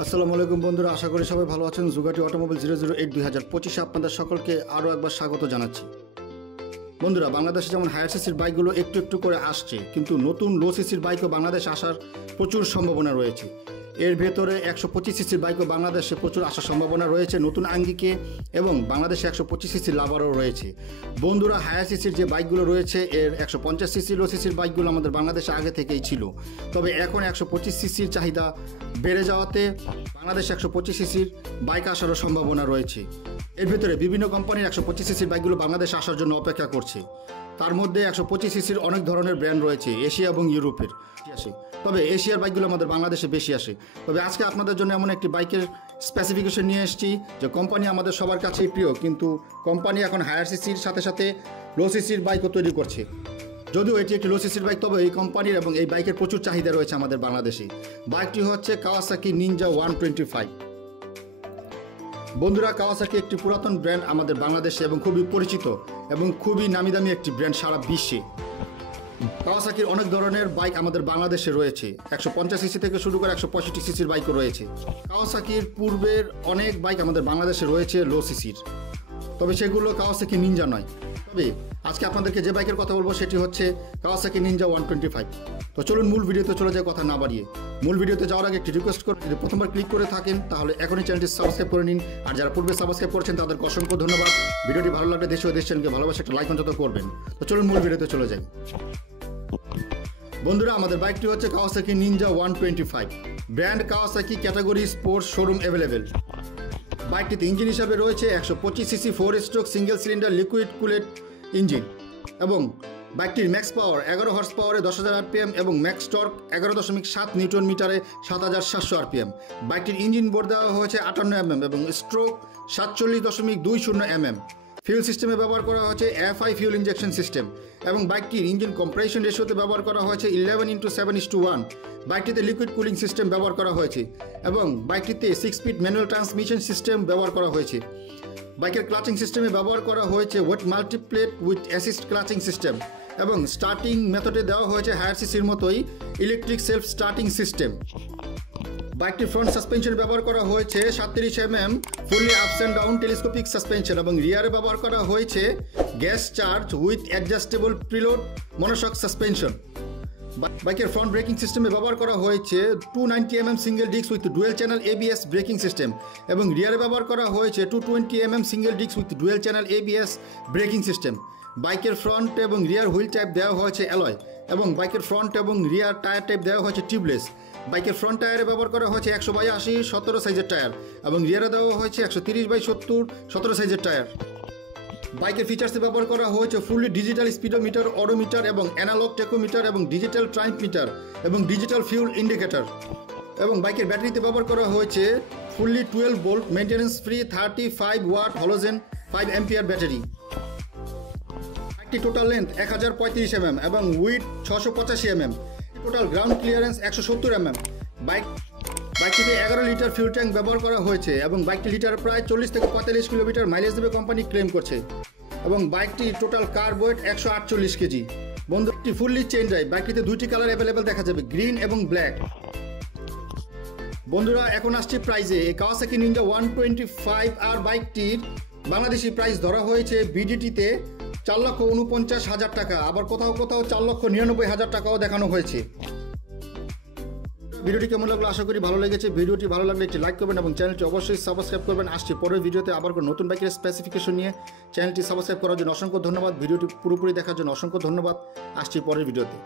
আসসালামু আলাইকুম বন্ধুরা, আশা করি সবাই ভালো আছেন। জুগাটি অটোমোবাইল 008 2025 আপনাদের সকলকে আরও একবার স্বাগত জানাচ্ছি। বন্ধুরা, বাংলাদেশে যেমন হায়ার সিসির বাইকগুলো একটু একটু করে আসছে, কিন্তু নতুন লো সিসির বাইকও বাংলাদেশে আসার প্রচুর সম্ভাবনা রয়েছে। এর ভেতরে 125 সিসির বাইকও বাংলাদেশে প্রচুর আসার সম্ভাবনা রয়েছে নতুন আঙ্গিকে, এবং বাংলাদেশে 125 সিসির লাভারও রয়েছে। বন্ধুরা, হায়ার সিসির যে বাইকগুলো রয়েছে এর 150 সিসি লো সিসির বাইকগুলো আমাদের বাংলাদেশে আগে থেকেই ছিল, তবে এখন 125 সিসির চাহিদা বেড়ে যাওয়াতে বাংলাদেশে 125 সিসির বাইক আসারও সম্ভাবনা রয়েছে। এর ভেতরে বিভিন্ন কোম্পানির 125 সিসির বাইকগুলো বাংলাদেশে আসার জন্য অপেক্ষা করছে। তার মধ্যে 125 সিসির অনেক ধরনের ব্র্যান্ড রয়েছে, এশিয়া এবং ইউরোপের আসে, তবে এশিয়ার বাইকগুলো আমাদের বাংলাদেশে বেশি আসে। তবে আজকে আপনাদের জন্য এমন একটি বাইকের স্পেসিফিকেশন নিয়ে এসেছি যে কোম্পানি আমাদের সবার কাছেই প্রিয়, কিন্তু কোম্পানি এখন হায়ার সিসির সাথে সাথে লো সিসির বাইকও তৈরি করছে। যদিও এটি একটি লো সিসির বাইক, তবে এই কোম্পানির এবং এই বাইকের প্রচুর চাহিদা রয়েছে আমাদের বাংলাদেশে। বাইকটি হচ্ছে কাওয়াসাকি নিনজা 125। বন্ধুরা, কাওয়াসাকি একটি পুরাতন ব্র্যান্ড আমাদের বাংলাদেশে এবং খুবই পরিচিত এবং খুবই নামিদামি একটি ব্র্যান্ড সারা বিশ্বে। কাওয়াসাকির অনেক ধরনের বাইক আমাদের বাংলাদেশে রয়েছে, 150 সিসি থেকে শুরু করে 165 সিসির বাইকও রয়েছে। কাওয়াসাকির পূর্বের অনেক বাইক আমাদের বাংলাদেশে রয়েছে লো সিসির, তবে সেগুলো কাওয়াসাকি নিনজা নয়। তবে আজকে আপনাদেরকে যে বাইকের কথা বলবো সেটি হচ্ছে কাওয়াসাকি নিনজা 125। তো চলুন মূল ভিডিওতে চলে যায় কথা না বাড়িয়ে। মূল ভিডিওতে যাওয়ার আগে একটি রিকোয়েস্ট করুন, যদি প্রথমবার ক্লিক করে থাকেন তাহলে এখনই চ্যানেলটি সাবস্ক্রাইব করে নিন, আর যারা পূর্বে সাবস্ক্রাইব করেছেন তাদেরকে অসংখ্য ধন্যবাদ। ভিডিওটি ভালো লাগলে দেশ ও দেশ চ্যানেলকে ভালোবাসা একটা লাইক অন্তত করবেন। তো চলুন মূল ভিডিওতে চলে যাই। বন্ধুরা, আমাদের বাইকটি হচ্ছে Kawasaki Ninja 125, brand Kawasaki, category sports, showroom available. বাইকটিতে ইঞ্জিন হিসাবে রয়েছে 125 CC 4 stroke single cylinder liquid cooled engine, এবং বাইকটির ম্যাক্স পাওয়ার 11 হর্স পাওয়ারে 10,000 আরপিএম এবং ম্যাক্স টর্ক 11.7 নিউটন মিটারে 7,700 আরপিএম। বাইকটির ইঞ্জিন বোর দেওয়া হয়েছে 58 mm এবং স্ট্রোক 47.20 mm। ফিউল সিস্টেমে ব্যবহার করা হয়েছে এফআই ফিউল ইঞ্জেকশন সিস্টেম, এবং বাইকটির ইঞ্জিন কম্প্রেশন রেশিওতে ব্যবহার করা হয়েছে 11:7:1। বাইকটিতে লিকুইড কুলিং সিস্টেম ব্যবহার করা হয়েছে, এবং বাইকটিতে 6 স্পিড ম্যানুয়াল ট্রান্সমিশন সিস্টেম ব্যবহার করা হয়েছে। বাইকের ক্লাচিং সিস্টেমে ব্যবহার করা হয়েছে wet multiplate with assist clutching system, এবং স্টার্টিং মেথডে দেওয়া হয়েছে হায়ার সিসির মতোই ইলেকট্রিক সেলফ স্টার্টিং সিস্টেম। বাইকটির ফ্রন্ট সাসপেনশন ব্যবহার করা হয়েছে 37 mm fully ups and down telescopic suspension, এবং রিয়ারে ব্যবহার করা হয়েছে gas charge with adjustable preload monoshock suspension. বাইকের ফ্রন্ট ব্রেকিং সিস্টেমে ব্যবহার করা হয়েছে 290 mm single disc with dual channel ABS braking system, এবং রিয়ারে ব্যবহার করা হয়েছে 220 mm single disc with dual channel ABS braking system. বাইকের ফ্রন্ট এবং রিয়ার হুইল টাইপ দেওয়া হয়েছে অ্যালয়, এবং বাইকের ফ্রন্ট এবং রিয়ার টায়ার টাইপ দেওয়া হয়েছে টিউবলেস। বাইকের ফ্রন্ট টায়ারে ব্যবহার করা হয়েছে 100/80 17 সাইজের টায়ার, এবং রিয়ারে দেওয়া হয়েছে 130/70 17 সাইজের টায়ার। বাইকের ফিচার্সে ব্যবহার করা হয়েছে ফুললি ডিজিটাল স্পিডোমিটার, অডোমিটার এবং অ্যানালগ টেকোমিটার, এবং ডিজিটাল ট্রান্সমিটার এবং ডিজিটাল ফিউল ইন্ডিকেটর। এবং বাইকের ব্যাটারিতে ব্যবহার করা হয়েছে fully 12 volt maintenance free 35 watt halogen 5 ampere battery. বাইকটি টোটাল লেন্থ 1035 mm এবং width 685 mm, total ground clearance 170 mm। বাইকটিতে 11 লিটার ফিউল ট্যাঙ্ক ব্যবহার করা হয়েছে, এবং বাইকটি লিটার প্রায় 40 থেকে 45 কিলোমিটার মাইলেজ দেবে কোম্পানি ক্লেম করছে, এবং বাইকটি টোটাল কার ওয়েট 148 কেজি। বন্ধুটি ফুললি চেইন ড্রাইভ। বাইকটিতে দুইটি কালার অ্যাভেলেবেল দেখা যাবে, গ্রিন এবং ব্ল্যাক। বন্ধুরা, এখন আসছে প্রাইজে। কাওয়াসাকি নিনজা 125 আর বাইকটির বাংলাদেশি প্রাইস ধরা হয়েছে বিডিটিতে 4,49,000 টাকা, আবার কোথাও কোথাও 4,99,000 টাকাও দেখানো হয়েছে। ভিডিওটি কেমন লাগলো আশা করি ভালো লেগেছে। ভিডিওটি ভালো লাগলে একটি লাইক করবেন এবং চ্যানেলটি অবশ্যই সাবস্ক্রাইব করবেন। আসছি পরের ভিডিওতে আবার কোনো নতুন বাইকের স্পেসিফিকেশন নিয়ে। চ্যানেলটি সাবস্ক্রাইব করার জন্য অসংখ্য ধন্যবাদ, ভিডিওটি পুরোপুরি দেখার জন্য অসংখ্য ধন্যবাদ। আসছি পরের ভিডিওতে।